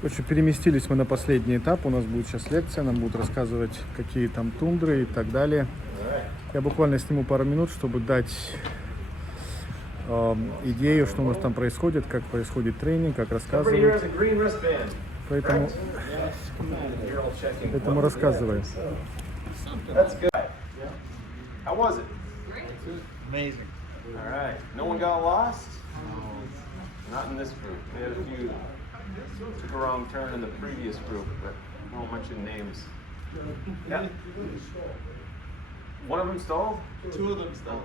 В общем, переместились мы на последний этап. У нас будет сейчас лекция, нам будут рассказывать, какие там тундры и так далее. Я буквально сниму пару минут, чтобы дать идею, что у нас там происходит, как происходит тренинг, как рассказывают. Поэтому рассказываем. How was it? Great. Amazing. All right. No one got lost? Not in this group. We had a few took a wrong turn in the previous group, but I won't mention names. Yeah. One of them stalled? Two of them stalled.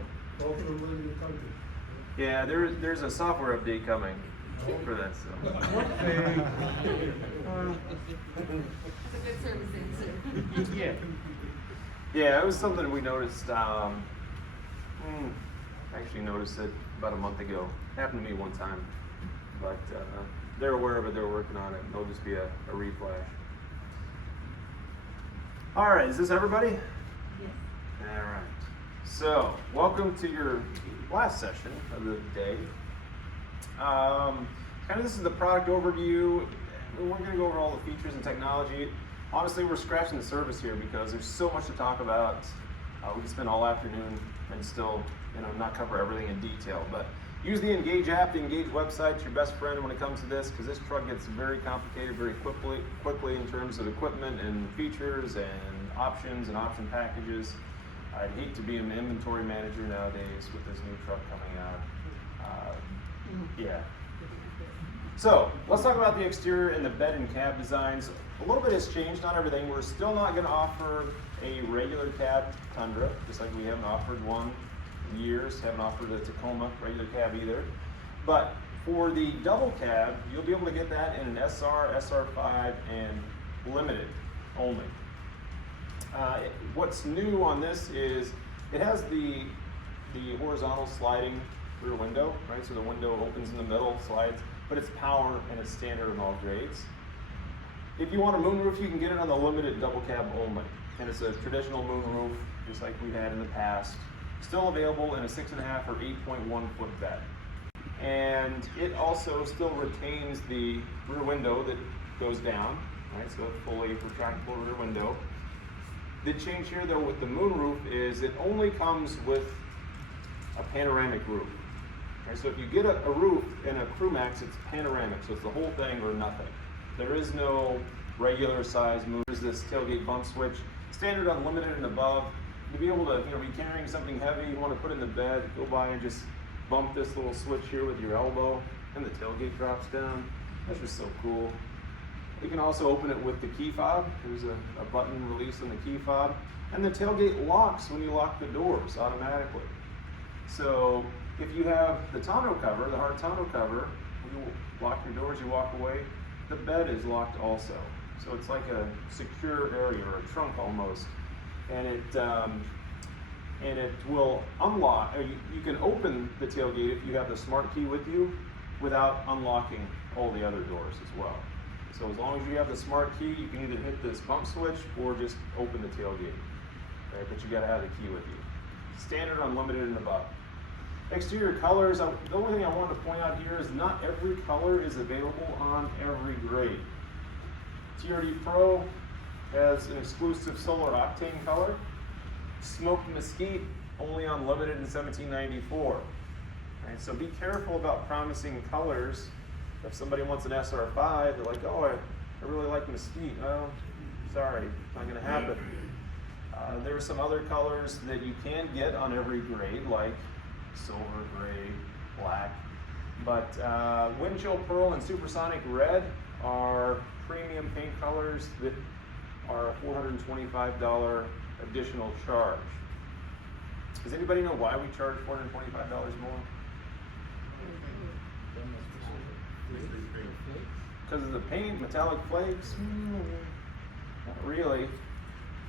Yeah, there's a software update coming for that. So. That's a good service answer. Yeah. Yeah, it was something we noticed. Actually noticed it about a month ago. Happened to me one time, but they're aware of it. They're working on it. It'll just be a reflash. All right, is this everybody? Yes. All right. So, welcome to your last session of the day. Kind of this is the product overview. We're going to go over all the features and technology. Honestly, we're scratching the surface here because there's so much to talk about. We can spend all afternoon and still, not cover everything in detail. But use the Engage app, the Engage website. It's your best friend when it comes to this, because this truck gets very complicated very quickly in terms of equipment and features and options and option packages. I'd hate to be an inventory manager nowadays with this new truck coming out. Yeah. So let's talk about the exterior and the bed and cab designs. A little bit has changed, not everything. We're still not going to offer a regular cab Tundra, just like we haven't offered one in years, haven't offered a Tacoma regular cab either. But for the double cab, you'll be able to get that in an SR, SR5, and Limited only. What's new on this is it has the horizontal sliding rear window, right? So the window opens in the middle, slides, but it's power and it's standard in all grades. If you want a moonroof, you can get it on the Limited double cab only. And it's a traditional moonroof, just like we had in the past. Still available in a 6.5 or 8.1 foot bed. And it also still retains the rear window that goes down, right? So a fully retractable rear window. The change here though with the moonroof is it only comes with a panoramic roof. Right? So if you get a roof in a Crew Max, it's panoramic, so it's the whole thing or nothing. There is no regular size moon. There's this tailgate bump switch, standard unlimited and above. To be able to be carrying something heavy, you want to put in the bed, go by and just bump this little switch here with your elbow, and the tailgate drops down. That's just so cool. You can also open it with the key fob. There's a button release on the key fob. And the tailgate locks when you lock the doors automatically. So if you have the tonneau cover, the hard tonneau cover, you lock your doors, you walk away, the bed is locked also. So it's like a secure area or a trunk almost. And it will unlock, or you can open the tailgate if you have the smart key with you without unlocking all the other doors as well. So as long as you have the smart key, you can either hit this bump switch or just open the tailgate. Right? But you got to have the key with you. Standard unlimited and above. Exterior colors, the only thing I wanted to point out here is not every color is available on every grade. TRD Pro has an exclusive solar octane color. Smoked Mesquite only on Limited in 1794. Right? So be careful about promising colors. If somebody wants an SR5, they're like, oh, I really like Mesquite. Oh, sorry, not going to happen. There are some other colors that you can get on every grade, like silver, gray, black. But Windchill Pearl and Supersonic Red are premium paint colors that are a $425 additional charge. Does anybody know why we charge $425 more? Because of the paint, metallic flakes? Not really.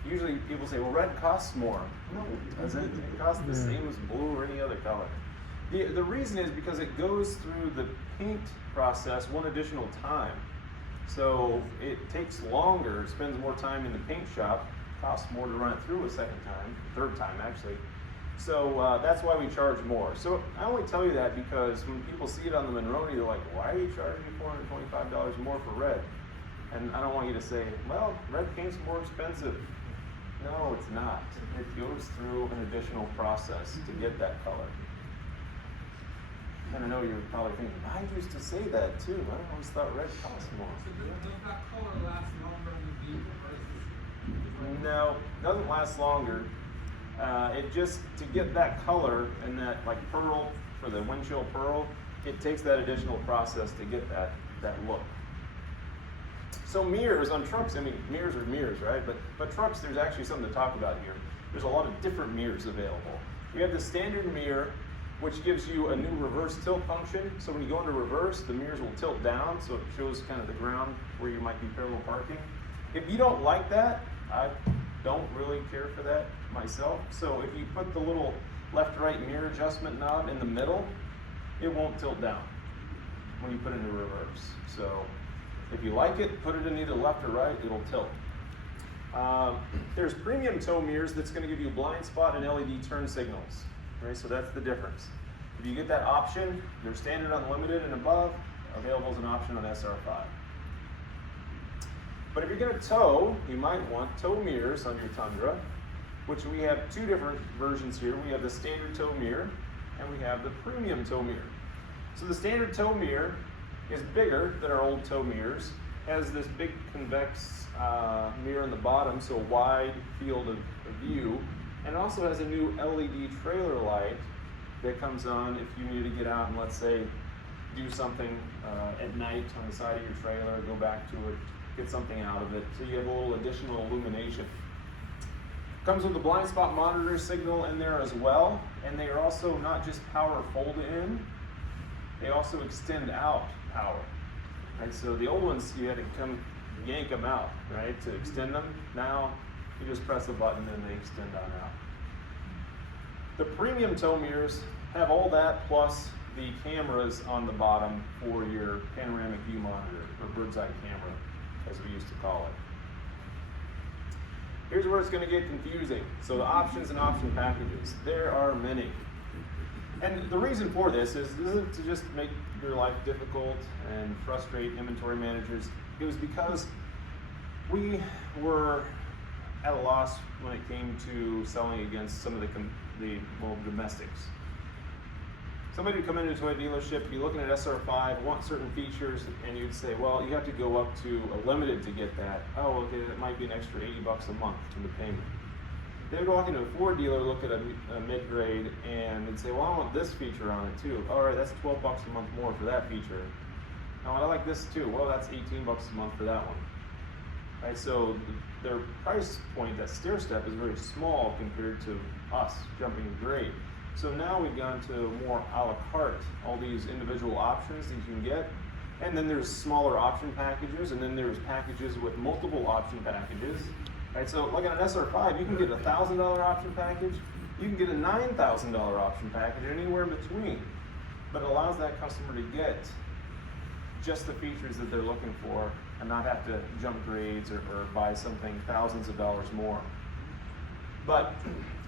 Usually people say, well, red costs more. No, it doesn't. It costs the same as blue or any other color. The reason is because it goes through the paint process one additional time. So it takes longer, spends more time in the paint shop, costs more to run it through a second time, third time actually. So that's why we charge more. So I only tell you that because when people see it on the Monroney, they're like, why are you charging $425 more for red? And I don't want you to say, well, red paint's more expensive. No, it's not. It goes through an additional process to get that color. And I know you're probably thinking, I used to say that too. I always thought red cost more. So does that color last longer in the vehicle versus? No, it doesn't last longer. It just, to get that color and that like pearl, for the windshield pearl, it takes that additional process to get that look. So mirrors on trucks, I mean, mirrors are mirrors, right? But trucks, there's actually something to talk about here. There's a lot of different mirrors available. You have the standard mirror, which gives you a new reverse tilt function. So when you go into reverse, the mirrors will tilt down, so it shows kind of the ground where you might be parallel parking. If you don't like that, I don't really care for that myself. So if you put the little left-right mirror adjustment knob in the middle, it won't tilt down when you put it into reverse. So if you like it, put it in either left or right, it'll tilt. There's premium tow mirrors that's going to give you blind spot and LED turn signals, right? So that's the difference. If you get that option, they're standard unlimited and above, available as an option on SR5. But if you're going to tow, you might want tow mirrors on your Tundra, which we have two different versions here. We have the standard tow mirror and we have the premium tow mirror. So the standard tow mirror is bigger than our old tow mirrors, has this big convex mirror in the bottom, so a wide field of view, and also has a new LED trailer light that comes on if you need to get out and, let's say, do something at night on the side of your trailer, go back to it, get something out of it, so you have a little additional illumination. Comes with a blind spot monitor signal in there as well, and they are also not just power fold in, they also extend out power, right? So the old ones, you had to come yank them out, right, to extend them. Now you just press the button and they extend on out. The premium tow mirrors have all that plus the cameras on the bottom for your panoramic view monitor, or bird's eye camera, as we used to call it. Here's where it's going to get confusing. So the options and option packages, there are many. And the reason for this isn't to just make your life difficult and frustrate inventory managers. It was because we were at a loss when it came to selling against some of the domestics. Somebody would come into a toy dealership, be looking at SR5, want certain features, and you'd say, well, you have to go up to a limited to get that. Oh, okay, that might be an extra $80 a month in the payment. They would walk into a Ford dealer, look at a mid-grade, and they'd say, well, I want this feature on it too. All right, that's $12 a month more for that feature. Oh, I like this too. Well, that's $18 a month for that one. Right, so their price point, that stair step, is very small compared to us jumping grade. So now we've gone to more a la carte, all these individual options that you can get. And then there's smaller option packages, and then there's packages with multiple option packages. Right, so like on an SR5, you can get a $1,000 option package, you can get a $9,000 option package, anywhere in between. But it allows that customer to get just the features that they're looking for and not have to jump grades or buy something thousands of dollars more. But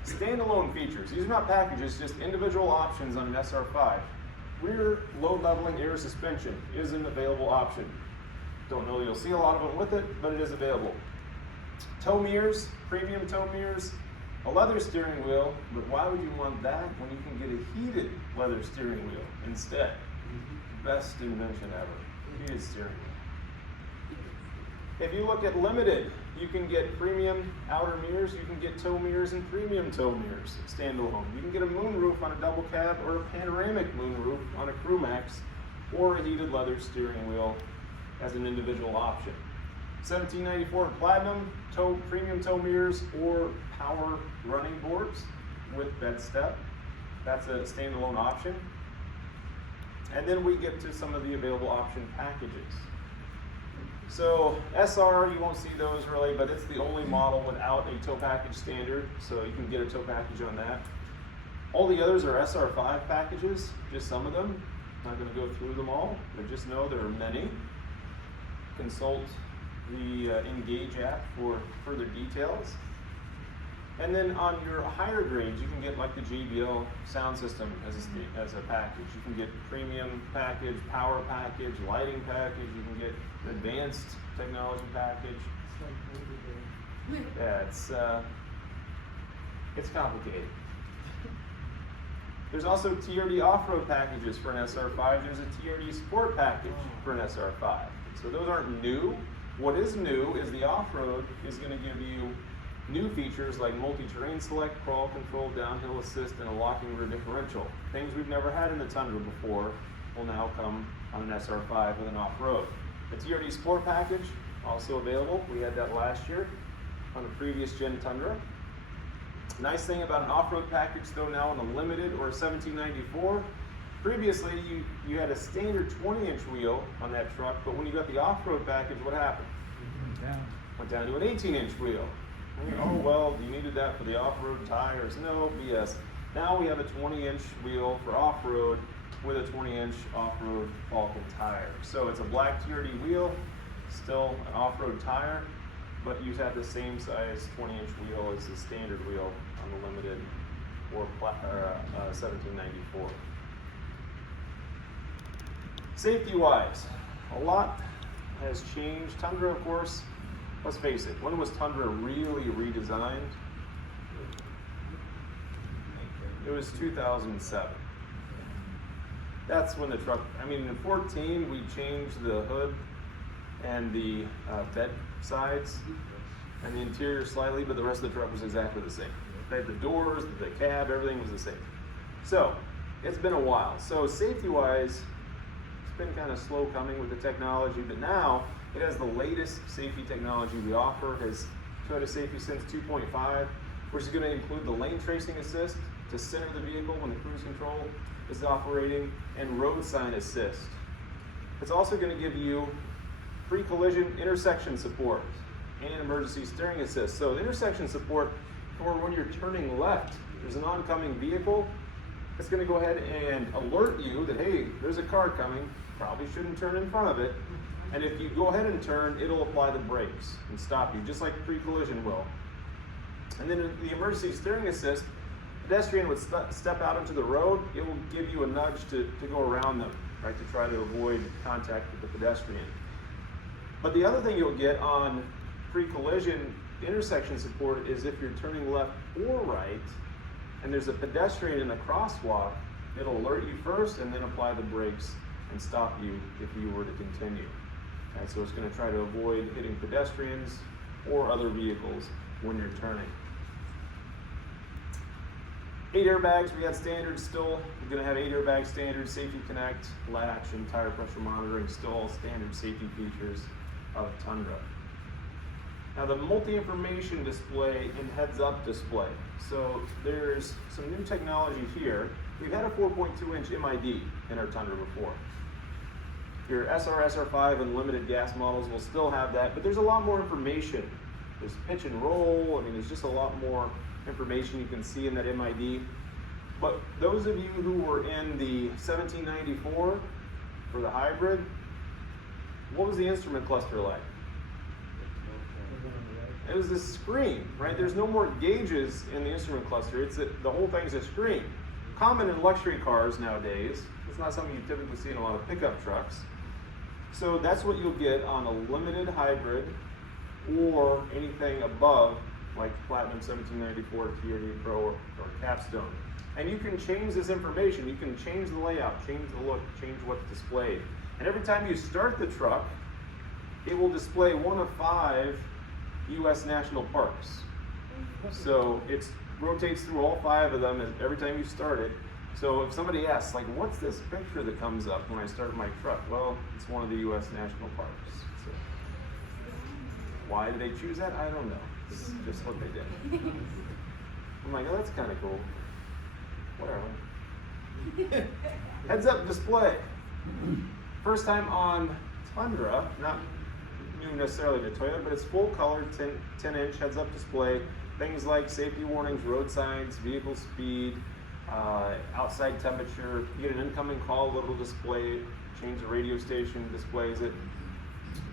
standalone features, these are not packages, just individual options on an SR5. Rear load leveling air suspension is an available option. Don't know you'll see a lot of them with it, but it is available. Tow mirrors, premium tow mirrors, a leather steering wheel, but why would you want that when you can get a heated leather steering wheel instead? Best invention ever, heated steering wheel. If you look at limited, you can get premium outer mirrors, you can get tow mirrors and premium tow mirrors standalone. You can get a moonroof on a double cab or a panoramic moonroof on a Crew Max, or a heated leather steering wheel as an individual option. $17.94 platinum, premium tow mirrors, or power running boards with bed step. That's a standalone option. And then we get to some of the available option packages. So SR, you won't see those really, but it's the only model without a tow package standard, so you can get a tow package on that. All the others are SR5 packages, just some of them. I'm not going to go through them all, but just know there are many. Consult the Engage app for further details. And then on your higher grades, you can get like the JBL sound system as a package. You can get premium package, power package, lighting package. You can get an advanced technology package. Yeah, it's complicated. There's also TRD off-road packages for an SR5. There's a TRD sport package for an SR5. So those aren't new. What is new is the off-road is going to give you new features like multi-terrain select, crawl control, downhill assist, and a locking rear differential. Things we've never had in the Tundra before will now come on an SR5 with an off-road. The TRD Sport package, also available. We had that last year on the previous gen Tundra. Nice thing about an off-road package though, now on a limited or a 1794, previously you had a standard 20-inch wheel on that truck, but when you got the off-road package, what happened? Went down to an 18-inch wheel. Oh, well, you needed that for the off-road tires. No, BS. Now we have a 20-inch wheel for off-road with a 20-inch off-road Falcon tire. So it's a black TRD wheel, still an off-road tire, but you have the same size 20-inch wheel as the standard wheel on the limited or 1794. Safety-wise, a lot has changed. Tundra, of course, let's face it, when was Tundra really redesigned? It was 2007. That's when the truck, in 14 we changed the hood and the bed sides and the interior slightly, but the rest of the truck was exactly the same. They had the doors, the cab, everything was the same. So, it's been a while. So safety-wise, it's been kind of slow coming with the technology, but now it has the latest safety technology we offer. It has Toyota Safety Sense 2.5, which is going to include the lane tracing assist to center the vehicle when the cruise control is operating, and road sign assist. It's also going to give you pre-collision intersection support and emergency steering assist. So the intersection support for when you're turning left, there's an oncoming vehicle, it's going to go ahead and alert you that, hey, there's a car coming, probably shouldn't turn in front of it. And if you go ahead and turn, it'll apply the brakes and stop you, just like pre-collision will. And then the emergency steering assist, pedestrian would step out into the road, it will give you a nudge to go around them, right, to try to avoid contact with the pedestrian. But the other thing you'll get on pre-collision intersection support is if you're turning left or right, and there's a pedestrian in the crosswalk, it'll alert you first and then apply the brakes and stop you if you were to continue. And so it's going to try to avoid hitting pedestrians or other vehicles when you're turning. 8 airbags, we got standard still. We're going to have 8 airbags standard, safety connect, latch, and tire pressure monitoring, still all standard safety features of Tundra. Now the multi-information display and heads-up display. So there's some new technology here. We've had a 4.2-inch MID in our Tundra before. Your SR5 Unlimited gas models will still have that, but there's a lot more information. There's pitch and roll, there's just a lot more information you can see in that MID. But those of you who were in the 1794 for the hybrid, what was the instrument cluster like? It was this screen, right? There's no more gauges in the instrument cluster. The whole thing's a screen. Common in luxury cars nowadays. It's not something you typically see in a lot of pickup trucks. So that's what you'll get on a limited hybrid or anything above like Platinum 1794, TRD Pro, or Capstone. And you can change this information. You can change the layout, change the look, change what's displayed. And every time you start the truck, it will display one of 5 U.S. national parks. So it rotates through all 5 of them every time you start it. So if somebody asks, like, what's this picture that comes up when I start my truck? Well, it's one of the U.S. national parks. So why did they choose that? I don't know. It's just what they did. I'm like, oh, that's kind of cool. Whatever. Heads-up display. First time on Tundra, not new necessarily to Toyota, but it's full-color 10-inch heads-up display. Things like safety warnings, road signs, vehicle speed, outside temperature. You get an incoming call, little display, change the radio station, displays it.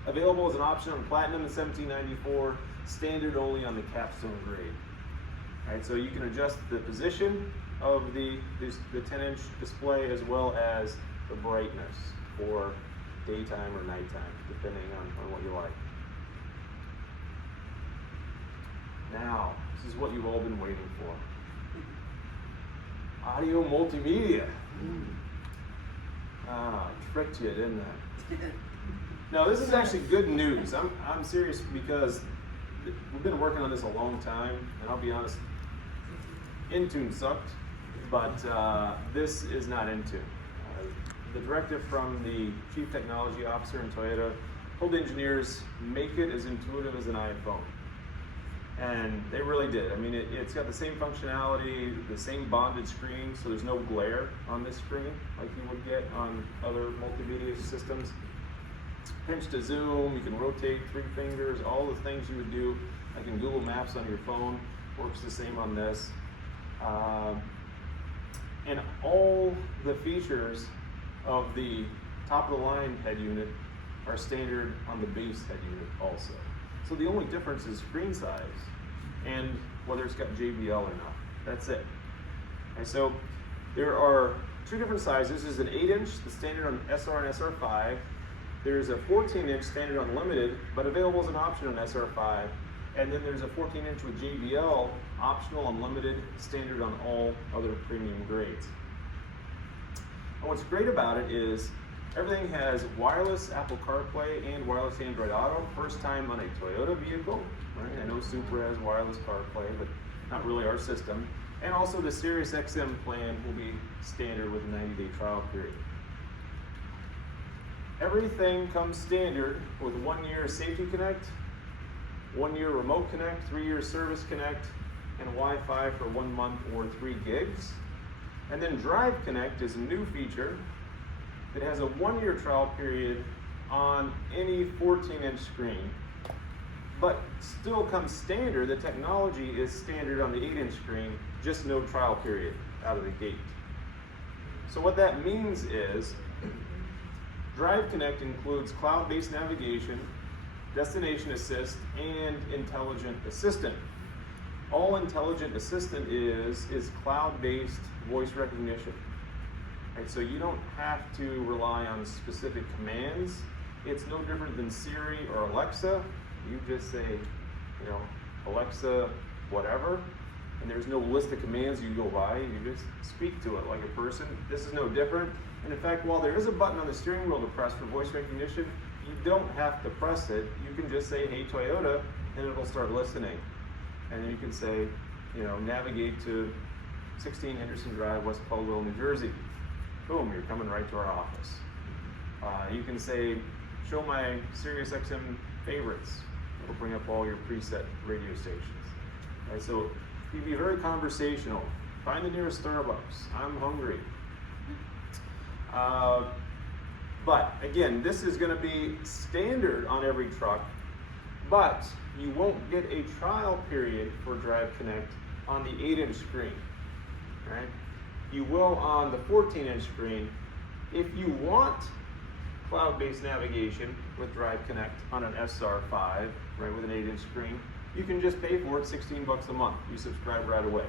Available as an option on Platinum in 1794, standard only on the Capstone Grade. Right, so you can adjust the position of the 10-inch display as well as the brightness for daytime or nighttime, depending on what you like. Now, this is what you've all been waiting for. Audio multimedia. Tricked you, didn't I? No, this is actually good news. I'm serious because we've been working on this a long time, and I'll be honest, Intune sucked, but this is not Intune. The directive from the Chief Technology Officer in Toyota told engineers, make it as intuitive as an iPhone. And they really did. I mean, it's got the same functionality, the same bonded screen, so there's no glare on this screen like you would get on other multimedia systems. Pinch to zoom, you can rotate 3 fingers, all the things you would do like in Google Maps on your phone, works the same on this. And all the features of the top of the line head unit are standard on the base head unit also. So the only difference is screen size and whether it's got JBL or not. That's it. And so there are 2 different sizes. There's an 8-inch, the standard on SR and SR5. There's a 14-inch standard unlimited, but available as an option on SR5. And then there's a 14-inch with JBL, optional, unlimited, standard on all other premium grades. And what's great about it is everything has wireless Apple CarPlay and wireless Android Auto. First time on a Toyota vehicle, right? I know Supra has wireless CarPlay, but not really our system. And also the Sirius XM plan will be standard with a 90-day trial period. Everything comes standard with 1 year Safety Connect, 1 year Remote Connect, 3 year Service Connect, and Wi-Fi for 1 month or 3 gigs. And then Drive Connect is a new feature. It has a 1 year trial period on any 14-inch screen, but still comes standard. The technology is standard on the 8-inch screen, just no trial period out of the gate. So what that means is Drive Connect includes cloud-based navigation, destination assist, and intelligent assistant. All intelligent assistant is cloud-based voice recognition. Right, so you don't have to rely on specific commands. It's no different than Siri or Alexa. You just say, you know, Alexa, whatever, and there's no list of commands you go by. You just speak to it like a person. This is no different. And in fact, while there is a button on the steering wheel to press for voice recognition, you don't have to press it. You can just say, hey Toyota, and it'll start listening. And then you can say, you know, navigate to 16 Henderson Drive, West Caldwell, New Jersey. Boom, you're coming right to our office. You can say, show my Sirius XM favorites. It'll bring up all your preset radio stations. Right, so you be very conversational. Find the nearest Starbucks. I'm hungry. But again, this is going to be standard on every truck, but you won't get a trial period for Drive Connect on the 8-inch screen. Right? You will on the 14-inch screen. If you want cloud-based navigation with Drive Connect on an SR5, right, with an 8-inch screen, you can just pay for it $16 a month. You subscribe right away.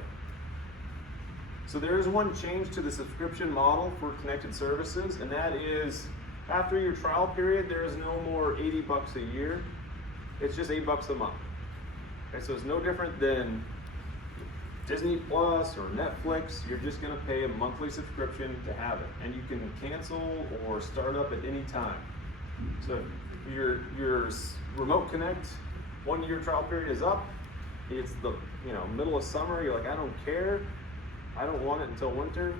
So there is one change to the subscription model for connected services, and that is after your trial period, there is no more $80 a year. It's just $8 a month. Okay, so it's no different than Disney Plus or Netflix. You're just going to pay a monthly subscription to have it, and you can cancel or start up at any time. So your Remote Connect 1 year trial period is up. It's the middle of summer. You're like, I don't care. I don't want it until winter.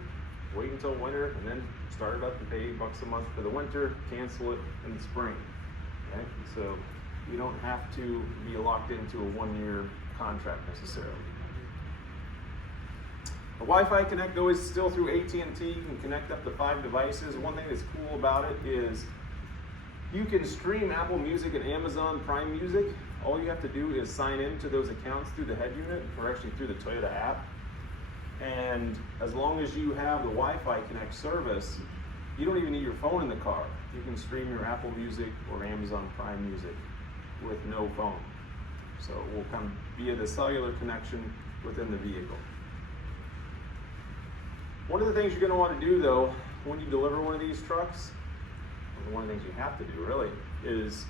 Wait until winter and then start it up and pay $8 a month for the winter. Cancel it in the spring. Okay? So you don't have to be locked into a 1 year contract necessarily. The Wi-Fi Connect though is still through AT&T. You can connect up to 5 devices. One thing that's cool about it is you can stream Apple Music and Amazon Prime Music. All you have to do is sign in to those accounts through the head unit or actually through the Toyota app. And as long as you have the Wi-Fi Connect service, you don't even need your phone in the car. You can stream your Apple Music or Amazon Prime Music with no phone. So it will come via the cellular connection within the vehicle. One of the things you're going to want to do though, when you deliver one of these trucks, or one of the things you have to do really, is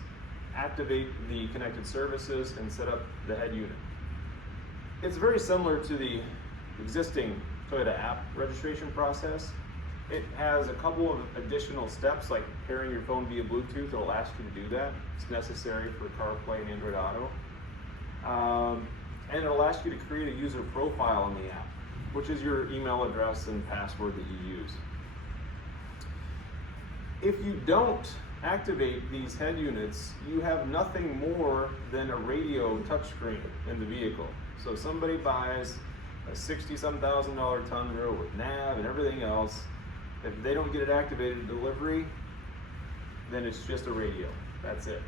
activate the connected services and set up the head unit. It's very similar to the existing Toyota app registration process. It has a couple of additional steps, like pairing your phone via Bluetooth. It'll ask you to do that. It's necessary for CarPlay and Android Auto. And it'll ask you to create a user profile on the app, which is your email address and password that you use. If you don't activate these head units, you have nothing more than a radio touchscreen in the vehicle. So if somebody buys a $60-some-thousand Tundra with nav and everything else, if they don't get it activated at delivery, then it's just a radio. That's it.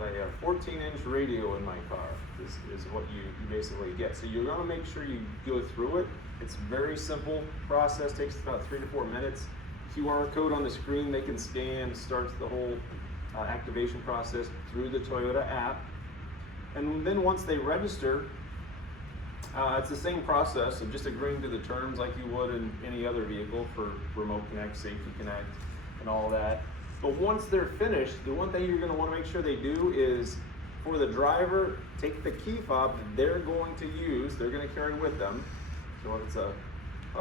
Like a 14-inch radio in my car is what you basically get. So you're going to make sure you go through it. It's a very simple process. Takes about 3 to 4 minutes. QR code on the screen they can scan, starts the whole activation process through the Toyota app. And then once they register, it's the same process of just agreeing to the terms like you would in any other vehicle for Remote Connect, Safety Connect, and all that. But once they're finished, the one thing you're going to want to make sure they do is, for the driver, take the key fob that they're going to use, they're going to carry with them. So if it's a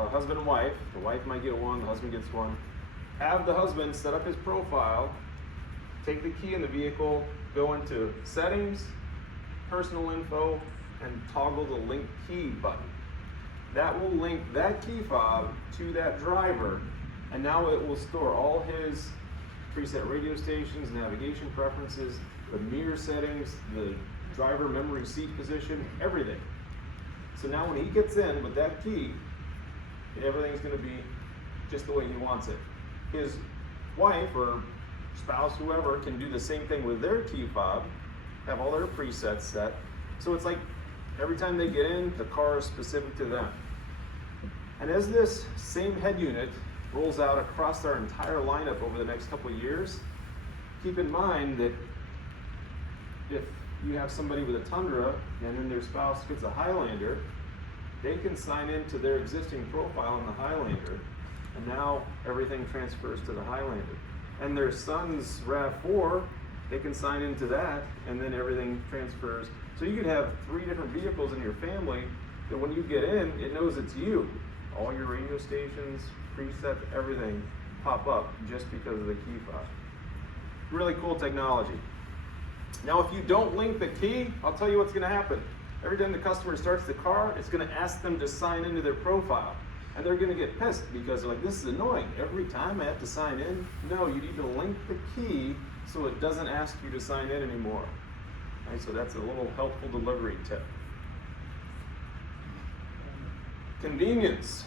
husband and wife, the wife might get one, the husband gets one. Have the husband set up his profile, take the key in the vehicle, go into Settings, Personal Info, and toggle the Link Key button. That will link that key fob to that driver, and now it will store all his preset radio stations, navigation preferences, the mirror settings, the driver memory seat position, everything. So now when he gets in with that key, everything's going to be just the way he wants it. His wife or spouse, whoever, can do the same thing with their key fob, have all their presets set. So it's like every time they get in, the car is specific to them. And as this same head unit rolls out across our entire lineup over the next couple of years, keep in mind that if you have somebody with a Tundra and then their spouse gets a Highlander, they can sign into their existing profile in the Highlander, and now everything transfers to the Highlander. And their son's RAV4, they can sign into that, and then everything transfers. So you could have 3 different vehicles in your family that when you get in, it knows it's you. All your radio stations, presets, everything pop up just because of the key fob. Really cool technology. Now, if you don't link the key, I'll tell you what's going to happen. Every time the customer starts the car, it's going to ask them to sign into their profile. And they're going to get pissed because they're like, this is annoying. Every time I have to sign in. No, you need to link the key so it doesn't ask you to sign in anymore. Right, so that's a little helpful delivery tip. Convenience.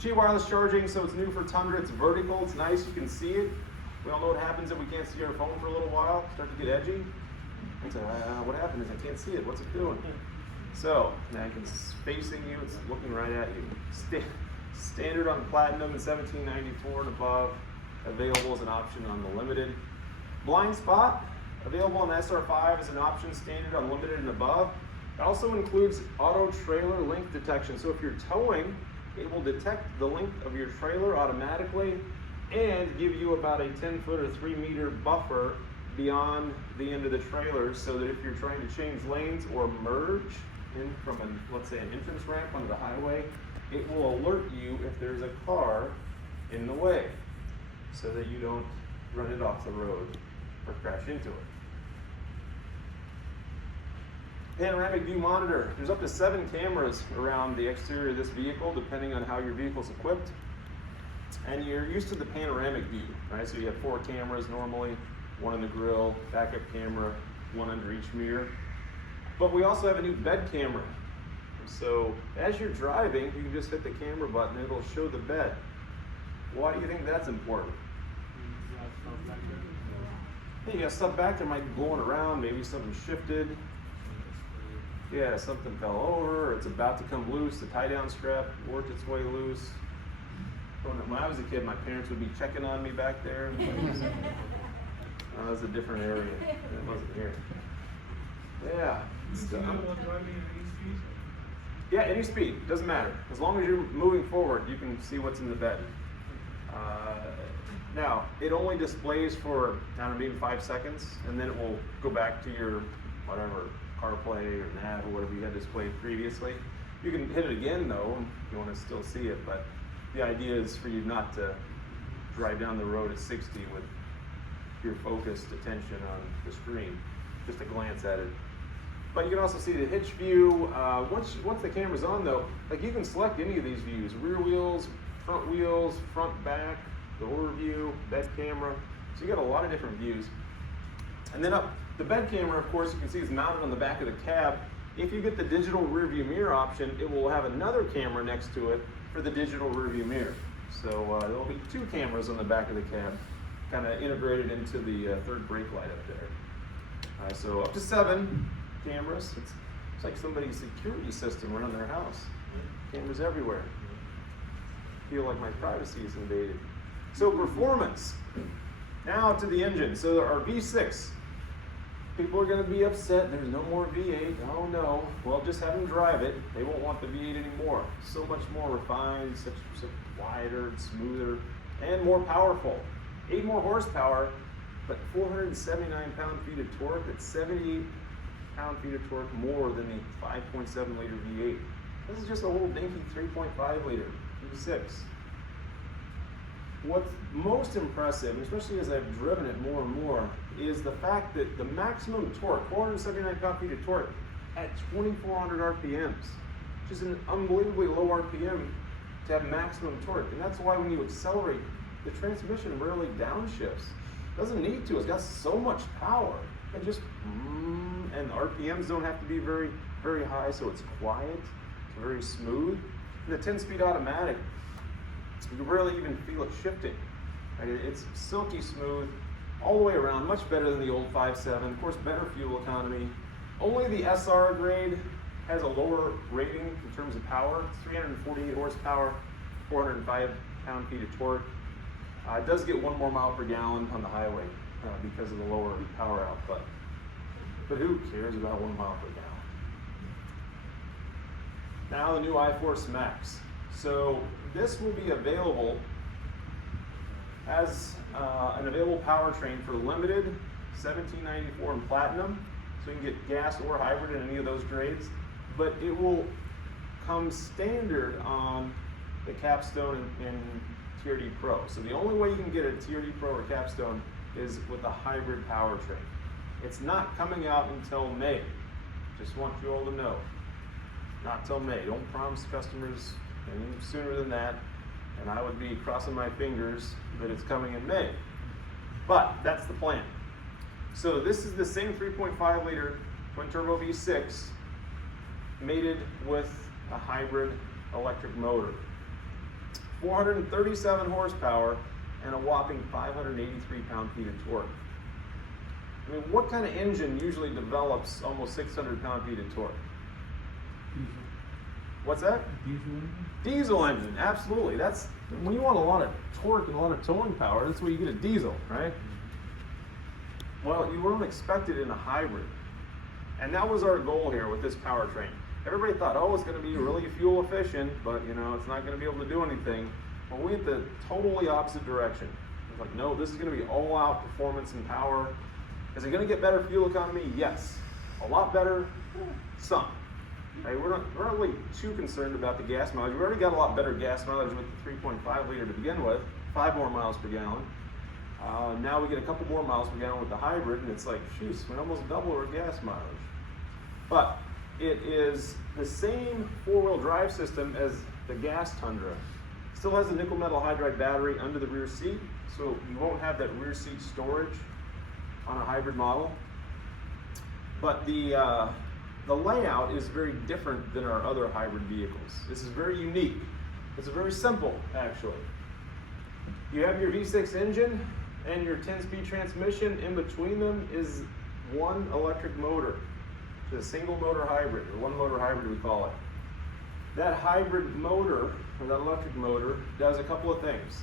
Qi wireless charging, so it's new for Tundra. It's vertical, it's nice, you can see it. We all know what happens if we can't see our phone for a little while, start to get edgy. And so, what happened is I can't see it, what's it doing? So, now it's facing you, it's looking right at you. Standard on Platinum and 1794 and above, available as an option on the Limited. Blind spot, available on the SR5 as an option, standard on Limited and above. It also includes auto trailer link detection, so if you're towing, it will detect the length of your trailer automatically and give you about a 10-foot or 3-meter buffer beyond the end of the trailer, so that if you're trying to change lanes or merge in from, let's say, an entrance ramp onto the highway, it will alert you if there's a car in the way, so that you don't run it off the road or crash into it. Panoramic view monitor. There's up to 7 cameras around the exterior of this vehicle, depending on how your vehicle's equipped. And you're used to the panoramic view, right? So you have 4 cameras normally, 1 in the grill, backup camera, 1 under each mirror. But we also have a new bed camera. So as you're driving, you can just hit the camera button and it'll show the bed. Why do you think that's important? Hey, you got stuff back there might be blowing around, maybe something shifted. Yeah, something fell over, or it's about to come loose, the tie-down strap worked its way loose. When I was a kid, my parents would be checking on me back there. That was a different area. It wasn't here. Yeah. You can go on driving at any speed. Yeah, any speed, doesn't matter. As long as you're moving forward, you can see what's in the bed. Now, it only displays for, I don't know, maybe 5 seconds, and then it will go back to your, whatever, CarPlay or nav or whatever you had displayed previously. You can hit it again, though, if you want to still see it, but the idea is for you not to drive down the road at 60 with your focused attention on the screen, just a glance at it. But you can also see the hitch view. Once the camera's on, though, like you can select any of these views: rear wheels, front, back, door view, bed camera. So you got a lot of different views. And then up the bed camera, of course, you can see is mounted on the back of the cab. If you get the digital rear view mirror option, it will have another camera next to it for the digital rear view mirror. So there will be 2 cameras on the back of the cab, kind of integrated into the third brake light up there. So up to 7 cameras. It's like somebody's security system around their house. Cameras everywhere. Feel like my privacy is invaded. So performance. Now to the engine. So our V6. People are going to be upset. There's no more V8. Oh no. Well, just have them drive it. They won't want the V8 anymore. So much more refined, such quieter, smoother, and more powerful. 8 more horsepower, but 479 pound-feet of torque. That's 78 pound-feet of torque more than the 5.7 liter V8. This is just a little dinky 3.5 liter V6. What's most impressive, especially as I've driven it more and more, is the fact that the maximum torque, 479 pound-feet of torque, at 2,400 RPMs, which is an unbelievably low RPM to have maximum torque. And that's why when you accelerate, the transmission rarely downshifts. Doesn't need to. It's got so much power. And just, and the RPMs don't have to be very, very high, so it's quiet, it's very smooth. And the 10-speed automatic, you rarely even feel it shifting. Right? It's silky smooth all the way around, much better than the old 5.7. Of course, better fuel economy. Only the SR grade has a lower rating in terms of power. It's 348 horsepower, 405 pound-feet of torque. It does get 1 more mile per gallon on the highway because of the lower power output. But who cares about 1 mile per gallon? Now the new Iforce Max. So this will be available as an available powertrain for limited, $17.94 in platinum. So you can get gas or hybrid in any of those grades. But it will come standard on the Capstone and TRD Pro. So the only way you can get a TRD Pro or Capstone is with a hybrid powertrain. It's not coming out until May. Just want you all to know. Not till May. Don't promise customers any sooner than that. And I would be crossing my fingers that it's coming in May. But that's the plan. So this is the same 3.5 liter twin turbo V6 mated with a hybrid electric motor. 437 horsepower and a whopping 583 pound-feet of torque. I mean, what kind of engine usually develops almost 600 pound-feet of torque? Diesel. What's that? Diesel engine? Diesel engine, absolutely. That's when you want a lot of torque and a lot of towing power, that's where you get a diesel, right? Well, you won't expect it in a hybrid. And that was our goal here with this powertrain. Everybody thought, oh, it's going to be really fuel efficient, but you know, it's not going to be able to do anything. Well, we went the totally opposite direction. It's like, no, this is going to be all out performance and power. Is it going to get better fuel economy? Yes. A lot better? Some. Right? We're not really too concerned about the gas mileage. We already got a lot better gas mileage with the 3.5 liter to begin with, 5 more miles per gallon. Now we get a couple more miles per gallon with the hybrid, and it's like, jeez, we almost double our gas mileage. But it is the same four-wheel drive system as the gas Tundra. Still has a nickel metal hydride battery under the rear seat, so you won't have that rear seat storage on a hybrid model. But the layout is very different than our other hybrid vehicles. This is very unique. It's very simple, actually. You have your V6 engine and your 10-speed transmission. In between them is one electric motor. It's a single motor hybrid, or one motor hybrid we call it. That hybrid motor, or that electric motor, does a couple of things.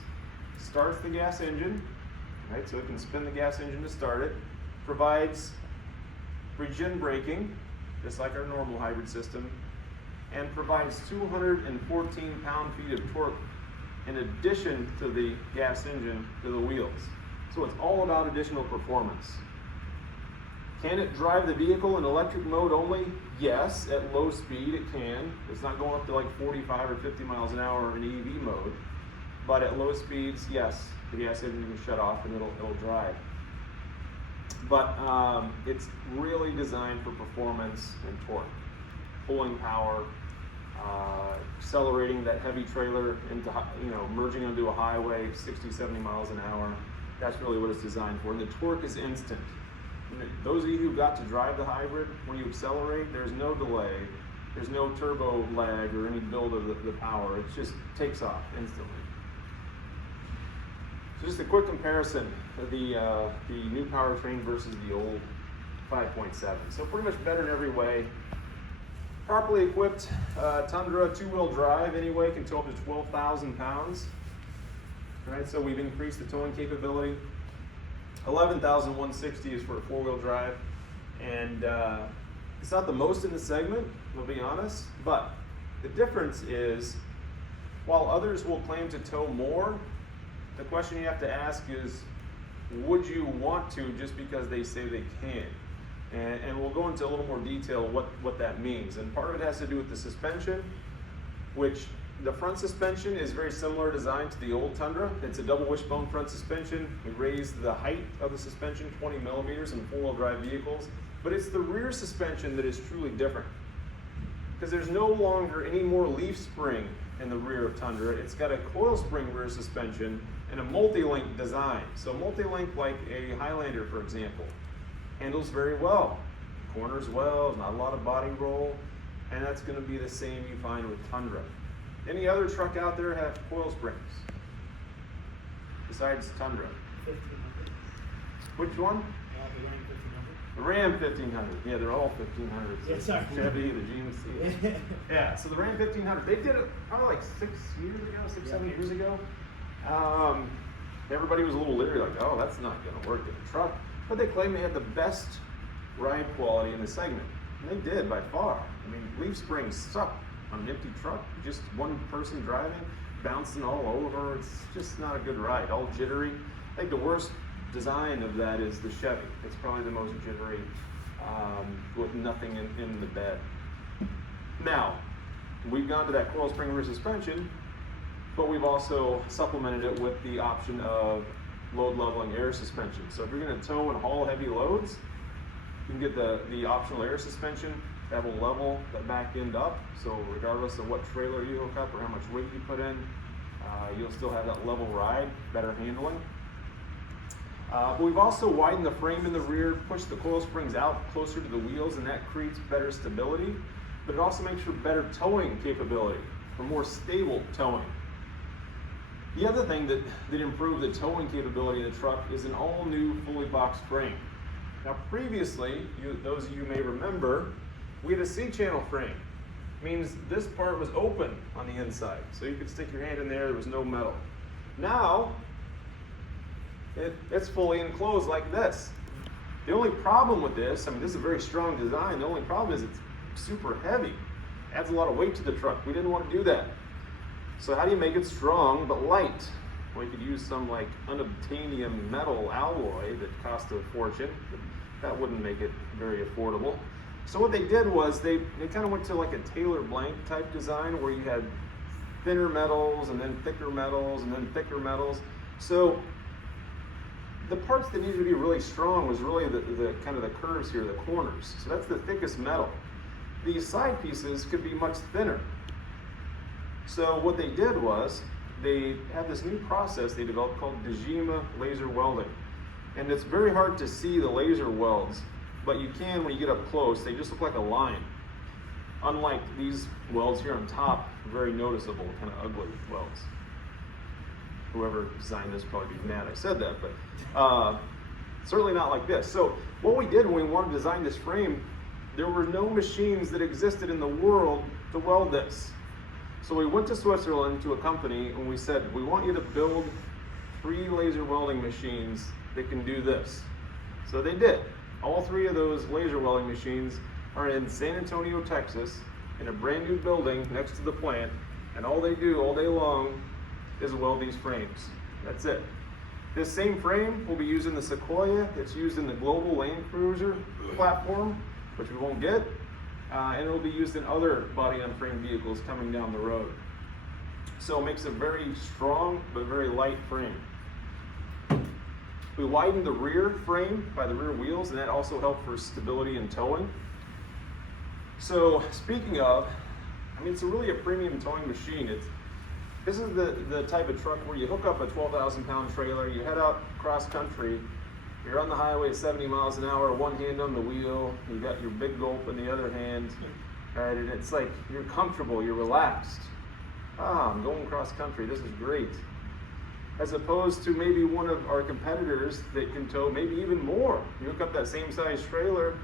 Starts the gas engine, right? So it can spin the gas engine to start it. Provides regen braking, just like our normal hybrid system, and provides 214 pound-feet of torque in addition to the gas engine to the wheels. So it's all about additional performance. Can it drive the vehicle in electric mode only? Yes, at low speed it can. It's not going up to like 45 or 50 miles an hour in EV mode. But at low speeds, yes, the gas engine can shut off and it'll drive. But it's really designed for performance and torque. Pulling power, accelerating that heavy trailer into, merging onto a highway, 60, 70 miles an hour. That's really what it's designed for. And the torque is instant. Those of you who got to drive the hybrid, when you accelerate, there's no delay, there's no turbo lag or any build of the power. It just takes off instantly. So just a quick comparison of the new powertrain versus the old 5.7. So pretty much better in every way. Properly equipped Tundra two-wheel drive anyway can tow up to 12,000 pounds. All right, so we've increased the towing capability. 11,160 is for a four-wheel drive, and it's not the most in the segment, we'll be honest, but the difference is, while others will claim to tow more, the question you have to ask is, would you want to just because they say they can? And we'll go into a little more detail what that means. And part of it has to do with the suspension, which the front suspension is very similar design to the old Tundra. It's a double wishbone front suspension. We raised the height of the suspension 20 millimeters in four-wheel drive vehicles, but it's the rear suspension that is truly different, because there's no longer any more leaf spring in the rear of Tundra. It's got a coil spring rear suspension and a multi-link design. So multi-link, like a Highlander, for example, handles very well, corners well, not a lot of body roll, and that's going to be the same you find with Tundra. Any other truck out there have coil springs besides Tundra? 1500. Which one? The Ram 1500. The Ram 1500. Yeah, they're all 1500s. Yes, sir. Chevy, the GMC. Yeah, so the Ram 1500. They did it probably like 6 years ago, 7 years ago. Everybody was a little leery, like, oh, that's not going to work in a truck. But they claimed they had the best ride quality in the segment. And they did by far. I mean, leaf springs suck on an empty truck, just one person driving, bouncing all over. It's just not a good ride, all jittery. I think the worst design of that is the Chevy. It's probably the most jittery, with nothing in the bed. Now, we've gone to that coil spring rear suspension, but we've also supplemented it with the option of load leveling air suspension. So if you're going to tow and haul heavy loads, you can get the optional air suspension that will level the back end up. So regardless of what trailer you hook up or how much weight you put in, you'll still have that level ride, better handling. But we've also widened the frame in the rear, pushed the coil springs out closer to the wheels, and that creates better stability. But it also makes for better towing capability, for more stable towing. The other thing that improved the towing capability of the truck is an all-new fully boxed frame. Now previously, those of you may remember, we had a C-channel frame. Means this part was open on the inside, so you could stick your hand in there was no metal. Now, it's fully enclosed like this. The only problem with this, I mean, this is a very strong design, the only problem is it's super heavy. Adds a lot of weight to the truck. We didn't want to do that. So how do you make it strong but light? Well, you could use some like unobtainium metal alloy that cost a fortune, but that wouldn't make it very affordable. So what they did was they kind of went to like a Taylor blank type design where you had thinner metals and then thicker metals and then thicker metals. So the parts that needed to be really strong was really the kind of the curves here, the corners. So that's the thickest metal. These side pieces could be much thinner. So what they did was they had this new process they developed called Dejima laser welding. And it's very hard to see the laser welds, but you can when you get up close. They just look like a line. Unlike these welds here on top, very noticeable, kind of ugly welds. Whoever designed this probably be mad I said that, but certainly not like this. So what we did when we wanted to design this frame, there were no machines that existed in the world to weld this. So we went to Switzerland to a company and we said, we want you to build 3 laser welding machines that can do this. So they did. All three of those laser welding machines are in San Antonio, Texas, in a brand new building next to the plant, and all they do all day long is weld these frames. That's it. This same frame will be used in the Sequoia. It's used in the Global Land Cruiser platform, which we won't get, and it will be used in other body-on-frame vehicles coming down the road. So it makes a very strong but very light frame. We widened the rear frame by the rear wheels, and that also helped for stability and towing. So speaking of, I mean, it's really a premium towing machine. This is the type of truck where you hook up a 12,000-pound trailer, you head out cross country, you're on the highway at 70 miles an hour, one hand on the wheel, you got your big gulp in the other hand, right? And it's like you're comfortable, you're relaxed. I'm going cross country, this is great. As opposed to maybe one of our competitors that can tow maybe even more. You hook up that same size trailer,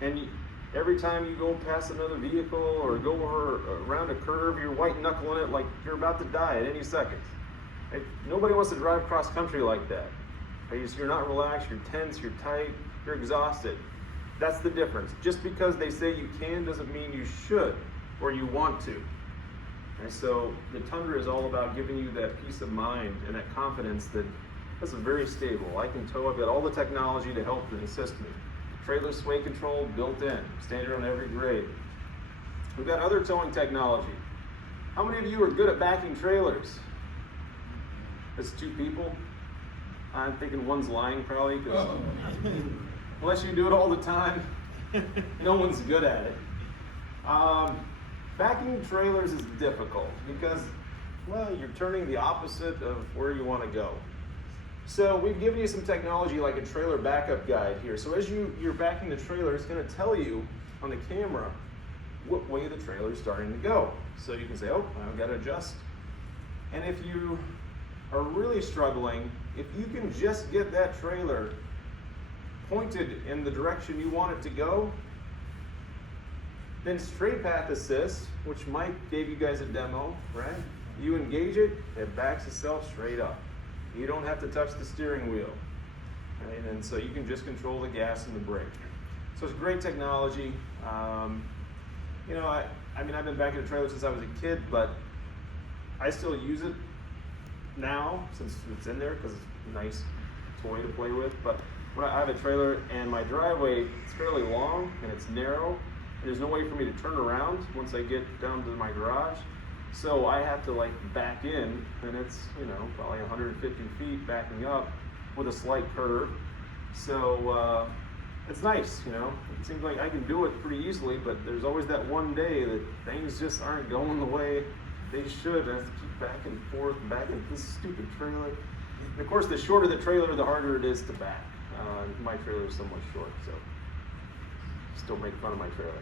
and every time you go past another vehicle or go around a curve, you're white knuckling it like you're about to die at any second. Nobody wants to drive cross country like that. You're not relaxed, you're tense, you're tight, you're exhausted. That's the difference. Just because they say you can doesn't mean you should or you want to. And so the Tundra is all about giving you that peace of mind and that confidence that this is very stable. I can tow, I've got all the technology to help and assist me. Trailer sway control built in, standard on every grade. We've got other towing technology. How many of you are good at backing trailers? That's two people. I'm thinking one's lying probably, because unless you do it all the time, no one's good at it. Backing trailers is difficult because, well, you're turning the opposite of where you want to go. So we've given you some technology like a trailer backup guide here. So as you're backing the trailer, it's going to tell you on the camera what way the trailer is starting to go. So you can say, oh, I've got to adjust. And if you are really struggling, if you can just get that trailer pointed in the direction you want it to go, then straight path assist, which Mike gave you guys a demo, right? You engage it, it backs itself straight up. You don't have to touch the steering wheel, right? And so you can just control the gas and the brake. So it's great technology. You know, I mean, I've been backing a trailer since I was a kid, but I still use it now since it's in there because it's a nice toy to play with. But when I have a trailer and my driveway, it's fairly long and it's narrow, and there's no way for me to turn around once I get down to my garage. So I have to like back in, and it's, you know, probably 150 feet backing up with a slight curve. So it's nice, you know. It seems like I can do it pretty easily, but there's always that one day that things just aren't going the way they should. I have to keep back and forth, back in this stupid trailer. And of course, the shorter the trailer, the harder it is to back. My trailer is somewhat short, so still make fun of my trailer.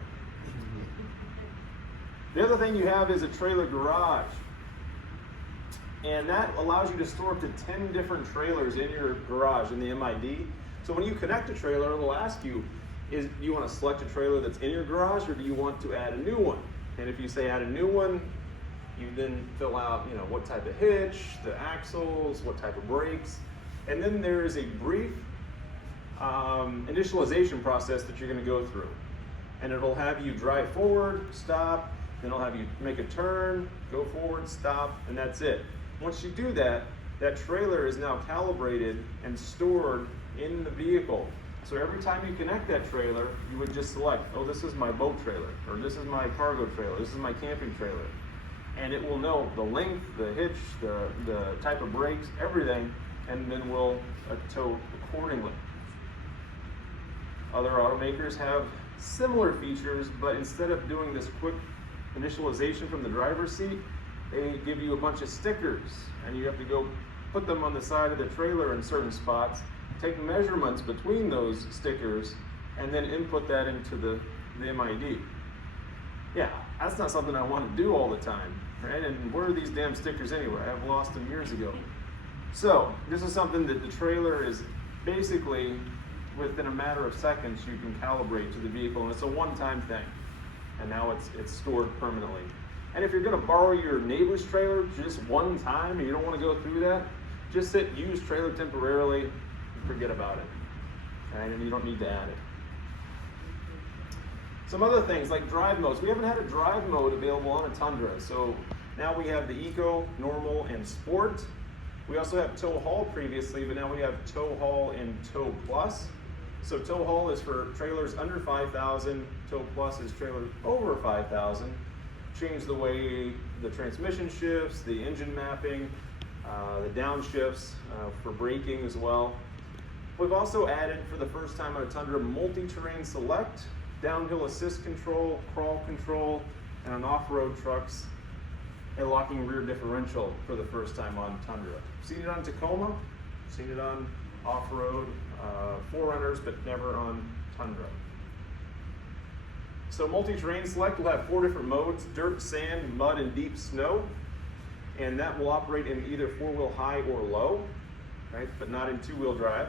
The other thing you have is a trailer garage. And that allows you to store up to 10 different trailers in your garage in the MID. So when you connect a trailer, it will ask you, do you want to select a trailer that's in your garage, or do you want to add a new one? And if you say add a new one, you then fill out, you know, what type of hitch, the axles, what type of brakes. And then there is a brief initialization process that you're going to go through. And it'll have you drive forward, stop, then it'll have you make a turn, go forward, stop, and that's it. Once you do that, that trailer is now calibrated and stored in the vehicle. So every time you connect that trailer, you would just select, oh, this is my boat trailer, or this is my cargo trailer, this is my camping trailer. And it will know the length, the hitch, the type of brakes, everything, and then will tow accordingly. Other automakers have similar features, but instead of doing this quick initialization from the driver's seat, they give you a bunch of stickers, and you have to go put them on the side of the trailer in certain spots, take measurements between those stickers, and then input that into the MID. Yeah, that's not something I want to do all the time, right? And where are these damn stickers anyway? I've lost them years ago. So this is something that the trailer is basically, within a matter of seconds, you can calibrate to the vehicle, and it's a one-time thing. And now it's stored permanently. And if you're going to borrow your neighbor's trailer just one time and you don't want to go through that, just hit use trailer temporarily and forget about it. right? And you don't need to add it. Some other things like drive modes. We haven't had a drive mode available on a Tundra. So now we have the Eco, Normal, and Sport. We also have Tow Haul previously, but now we have Tow Haul and Tow Plus. So Tow Haul is for trailers under 5,000. Tow Plus is trailers over 5,000. Change the way the transmission shifts, the engine mapping, the downshifts for braking as well. We've also added for the first time on a Tundra multi-terrain select, downhill assist control, crawl control, and on off-road trucks, a locking rear differential for the first time on Tundra. Seen it on Tacoma, seen it on off-road 4Runners, but never on Tundra. So multi-terrain select will have 4 different modes: dirt, sand, mud, and deep snow. And that will operate in either 4-wheel high or low, right? But not in 2-wheel drive.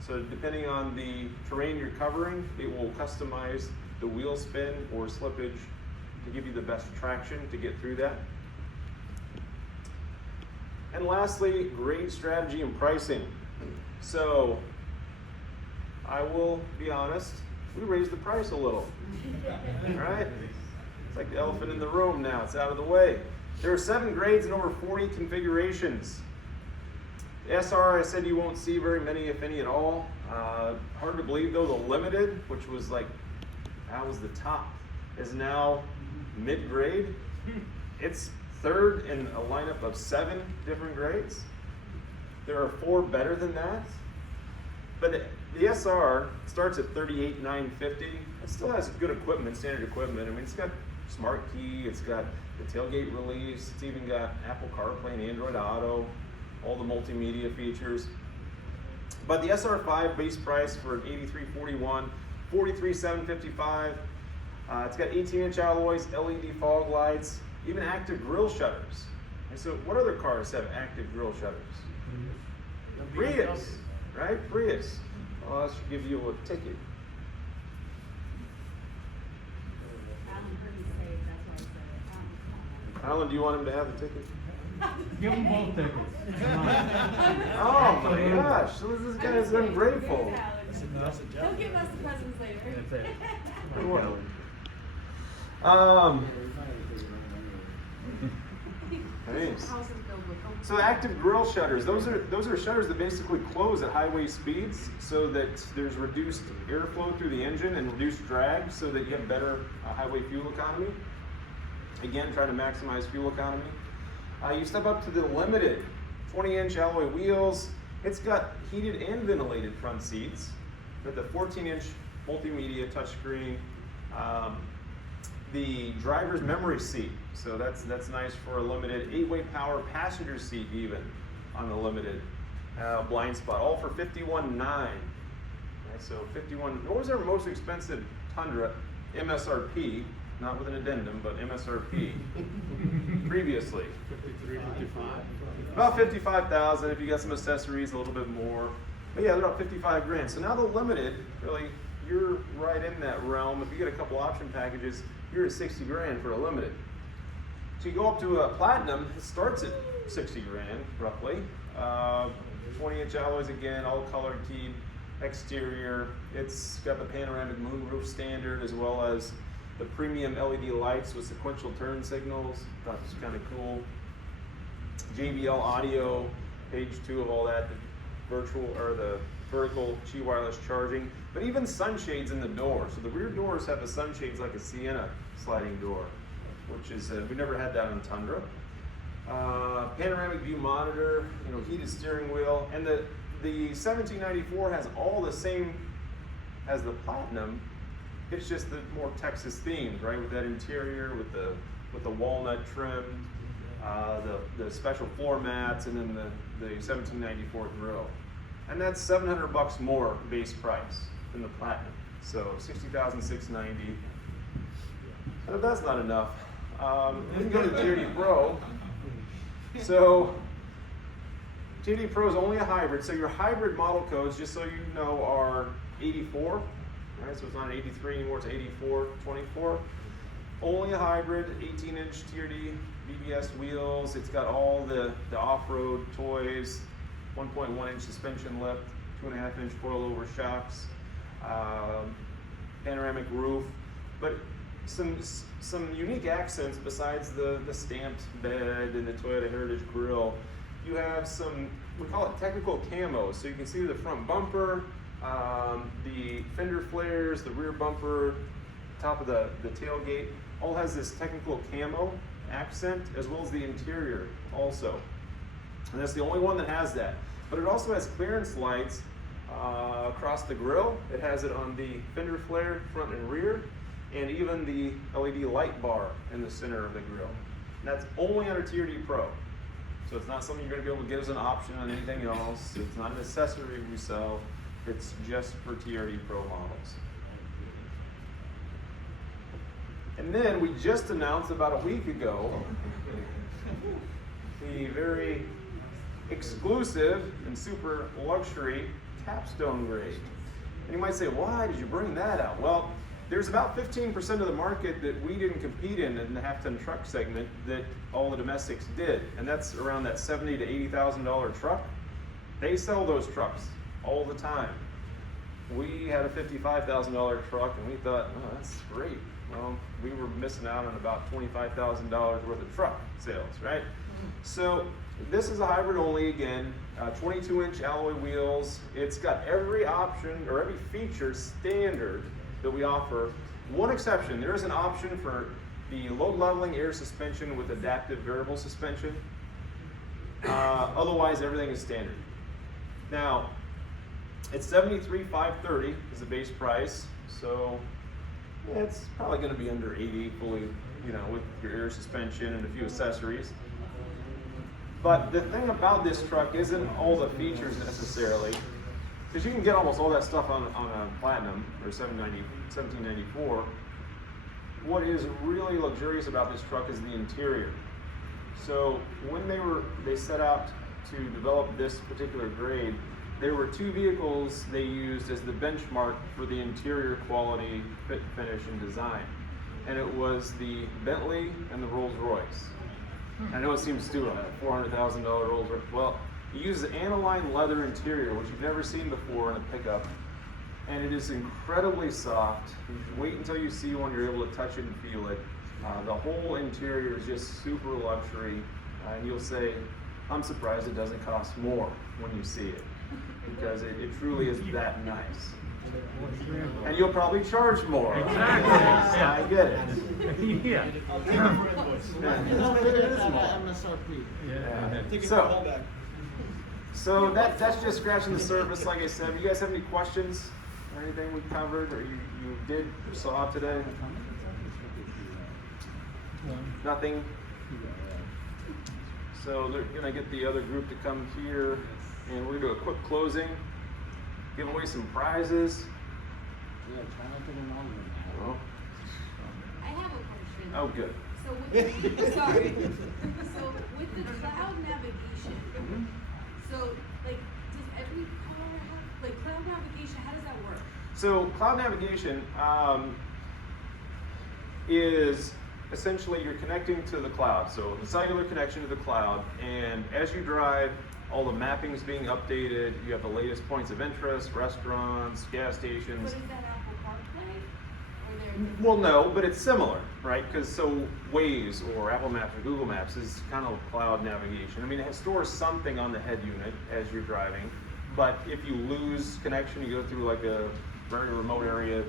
So depending on the terrain you're covering, it will customize the wheel spin or slippage to give you the best traction to get through that. And lastly, grade strategy and pricing. So I will be honest, we raised the price a little, right? It's like the elephant in the room now, it's out of the way. There are 7 grades and over 40 configurations. The SR, I said you won't see very many, if any at all. Hard to believe though, the Limited, which was like, that was the top, is now mid-grade. It's 3rd in a lineup of 7 different grades. There are 4 better than that. But the SR starts at $38,950. It still has good equipment, standard equipment. I mean, it's got Smart Key, it's got the tailgate release, it's even got Apple CarPlay and Android Auto, all the multimedia features. But the SR5 base price for an $83,441, $43,755. It's got 18-inch alloys, LED fog lights, even active grille shutters. And so what other cars have active grille shutters? Prius, right? Prius. Oh, that should give you a ticket. Alan heard me say it, that's why I said it. Alan, do you want him to have the ticket? Give them both tickets. Oh my gosh, so this guy is ungrateful. He'll give us the presents later. Thanks. House is filled with them. So active grille shutters, those are shutters that basically close at highway speeds so that there's reduced airflow through the engine and reduced drag so that you have better highway fuel economy. Again, trying to maximize fuel economy. You step up to the Limited, 20-inch alloy wheels. It's got heated and ventilated front seats with the 14-inch multimedia touchscreen. The driver's memory seat, so that's nice for a Limited. 8-way power passenger seat even on the Limited. Blind spot, all for $51,900. Right, so $51,000. What was our most expensive Tundra MSRP? Not with an addendum, but MSRP previously. 53, 55. About $55,000. If you got some accessories, a little bit more. But yeah, they're about $55,000. So now the Limited, really, you're right in that realm. If you get a couple option packages, you're at $60,000 for a Limited. So you go up to a Platinum, it starts at $60,000 roughly. 20-inch alloys again, all color keyed exterior. It's got the panoramic moonroof standard as well as the premium LED lights with sequential turn signals. Thought it was kind of cool. JBL audio, page 2 of all that, the virtual or the vertical Qi wireless charging, but even sunshades in the door. So the rear doors have the sunshades like a Sienna sliding door, which is we never had that on Tundra. Panoramic view monitor, heated steering wheel, and the 1794 has all the same as the Platinum. It's just the more Texas themed, right? With that interior, with the walnut trim, the special floor mats, and then the 1794 grill. And that's $700 more base price than the Platinum. So $60,690. And if that's not enough, you can go to TRD Pro. So TRD Pro is only a hybrid. So your hybrid model codes, just so you know, are 84. Right, so it's not an 83 anymore, it's 84, 24. Only a hybrid, 18-inch TRD BBS wheels. It's got all the off-road toys, 1.1-inch suspension lift. 2.5-inch coilover shocks, panoramic roof, but some unique accents besides the stamped bed and the Toyota Heritage grille. You have some, we call it technical camos, so you can see the front bumper, the fender flares, the rear bumper, top of the tailgate, all has this technical camo accent, as well as the interior also. And that's the only one that has that. But it also has clearance lights across the grille. It has it on the fender flare, front and rear, and even the LED light bar in the center of the grille. And that's only under TRD Pro. So it's not something you're going to be able to get as an option on anything else. It's not an accessory we sell. It's just for TRD Pro models. And then we just announced about a week ago the very exclusive and super luxury Capstone Grade. And you might say, why did you bring that out? Well, there's about 15% of the market that we didn't compete in the half-ton truck segment that all the domestics did. And that's around that $70,000 to $80,000 truck. They sell those trucks all the time. We had a $55,000 truck and we thought, oh, that's great. Well, we were missing out on about $25,000 worth of truck sales, right? So this is a hybrid only again, 22-inch alloy wheels. It's got every option or every feature standard that we offer. One exception, there is an option for the load leveling air suspension with adaptive variable suspension. Otherwise, everything is standard. Now, it's $73,530 is the base price, so it's probably going to be under $80 fully, you know, with your air suspension and a few accessories. But the thing about this truck isn't all the features necessarily, because you can get almost all that stuff on a Platinum or 1794. What is really luxurious about this truck is the interior. So when they set out to develop this particular grade, there were two vehicles they used as the benchmark for the interior quality, fit, finish, and design. And it was the Bentley and the Rolls Royce. I know it seems stupid, a $400,000 Rolls Royce. Well, it uses aniline leather interior, which you've never seen before in a pickup. And it is incredibly soft. Wait until you see one, you're able to touch it and feel it. The whole interior is just super luxury. And you'll say, I'm surprised it doesn't cost more when you see it, because it truly is that nice. And you'll probably charge more. Exactly. I get it. Yeah. So that's just scratching the surface, like I said. You guys have any questions or anything we covered or you did or saw today? Nothing? So they're gonna get the other group to come here and we're gonna do a quick closing, give away some prizes. Oh. I have a question. Oh, good. So with sorry. So with the cloud navigation, so like does every car have like cloud navigation? How does that work? So cloud navigation is essentially you're connecting to the cloud. So the cellular connection to the cloud, and as you drive, all the mapping is being updated. You have the latest points of interest, restaurants, gas stations. But is that Apple CarPlay? Or they're Well, no, but it's similar, right? Because so Waze or Apple Maps or Google Maps is kind of cloud navigation. I mean, it stores something on the head unit as you're driving, but if you lose connection, you go through like a very remote area,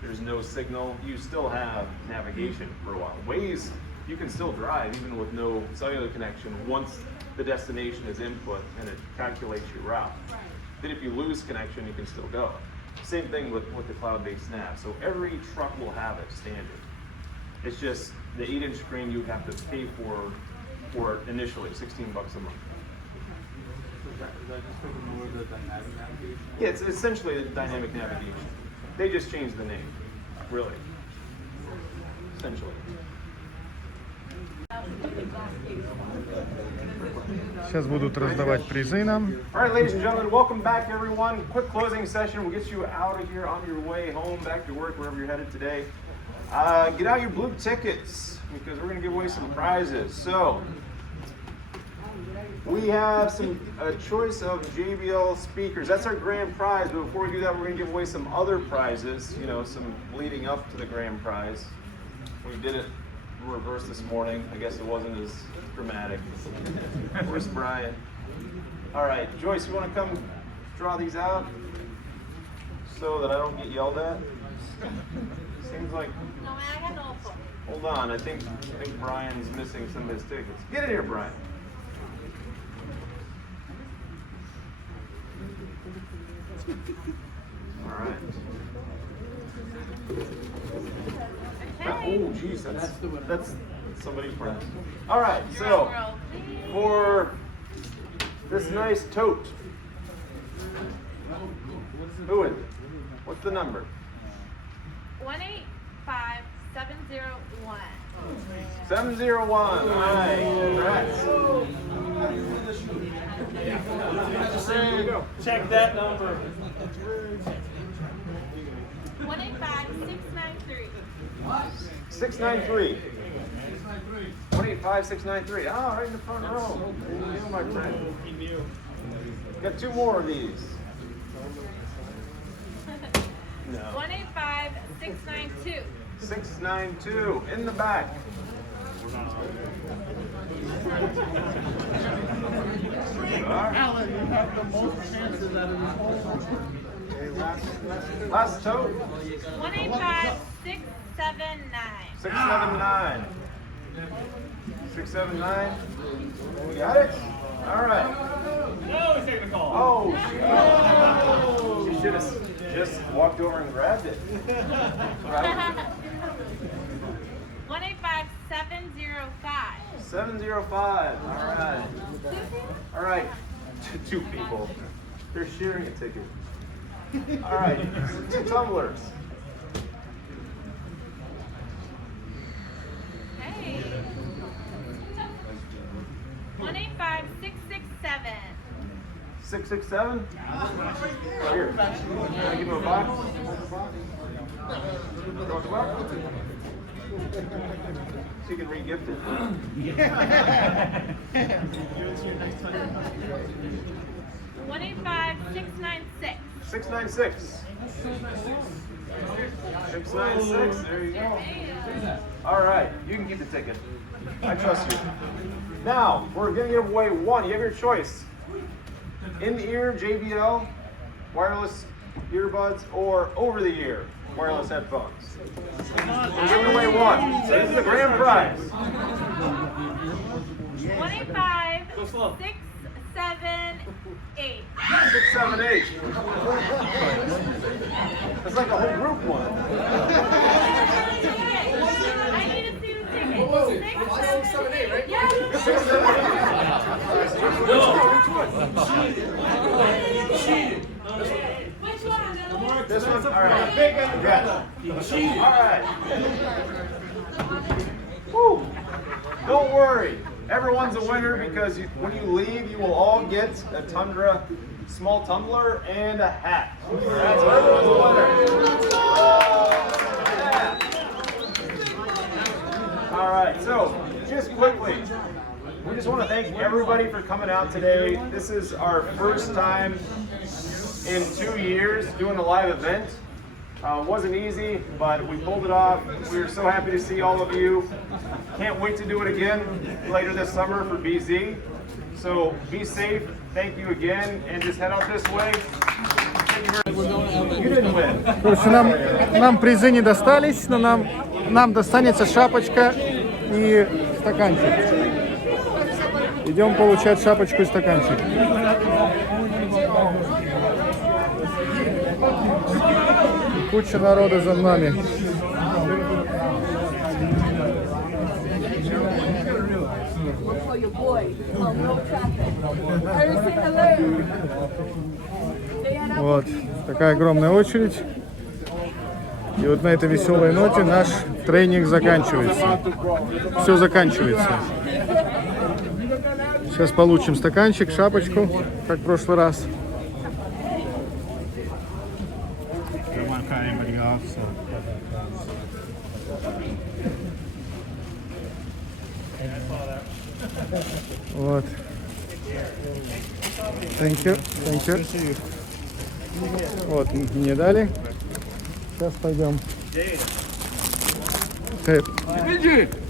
there's no signal, you still have navigation for a while. Waze, you can still drive even with no cellular connection once the destination is input and it calculates your route. right. Then if you lose connection, you can still go. Same thing with the cloud-based nav. So every truck will have it standard. It's just the 8-inch screen you have to pay for it initially, $16 a month. Is that just taking over the dynamic navigation? Yeah, it's essentially a dynamic navigation. They just changed the name, really. Essentially. Сейчас будут раздавать призы нам. All right, ladies and gentlemen, welcome back, everyone. Quick closing session. We'll get you out of here on your way home, back to work, wherever you're headed today. Get out your blue tickets because we're going to give away some prizes. So, we have a choice of JBL speakers. That's our grand prize. But before we do that, we're going to give away some other prizes. You know, some leading up to the grand prize. We did it in reverse this morning. I guess it wasn't as dramatic. Where's Brian? All right, Joyce, you want to come draw these out so that I don't get yelled at? Seems like. No, I got no phone. Hold on, I think Brian's missing some of his tickets. Get in here, Brian. All right. Oh, geez, that's somebody's friend. All right, so for this nice tote, who is it? What's the number? 185701. 701. All right, congrats. Check that number. 185693. 693. 185693. Oh, right in the front row. There you go, my friend. Got two more of these. No. 185692. 692 in the back. Alan, you have the most chances out of this whole Last tote. 185679. 679. 679. We got it? All right. No, he's taking the call. Oh, she should have just walked over and grabbed it. Right. 185705. 705. All right. All right. Two people. They're sharing a ticket. All right. Two tumblers. Hey. 185667. 667. Here. Can I give him a box? Throw it up. So you can re-gift it. 185696. 696. 696. There you go. All right. You can keep the ticket. I trust you. Now, we're going to give away one. You have your choice. In-ear JBL wireless earbuds or over-the-ear wireless headphones. We're giving away one. So this is the grand prize. 185678. 678. It's like a whole group one. I need to see the ticket. What was it? 678, right? Yeah. 678. Which one? This one? All right. Big umbrella. All right. Woo. Don't worry. Everyone's a winner because when you leave, you will all get a Tundra small tumbler and a hat. All right, so everyone's a winner. Yeah. All right, so just quickly, we just want to thank everybody for coming out today. This is our first time in 2 years doing a live event. Wasn't easy, but we pulled it off. We were so happy to see all of you. Can't wait to do it again later this summer for BZ. So be safe. Thank you again, and just head out this way. Thank you very much. You didn't win. Короче, нам призы не достались, но нам достанется шапочка и стаканчик. Идем получать шапочку и стаканчик. Куча народа за нами. For your boy, Untitled Chapter. Everything alert. Вот, такая огромная очередь. И вот на этой веселой ноте наш тренинг заканчивается. Все заканчивается. Сейчас получим стаканчик, шапочку, как в прошлый раз. Вот. Thank you, thank you. Вот, мне дали. Сейчас пойдем. Okay.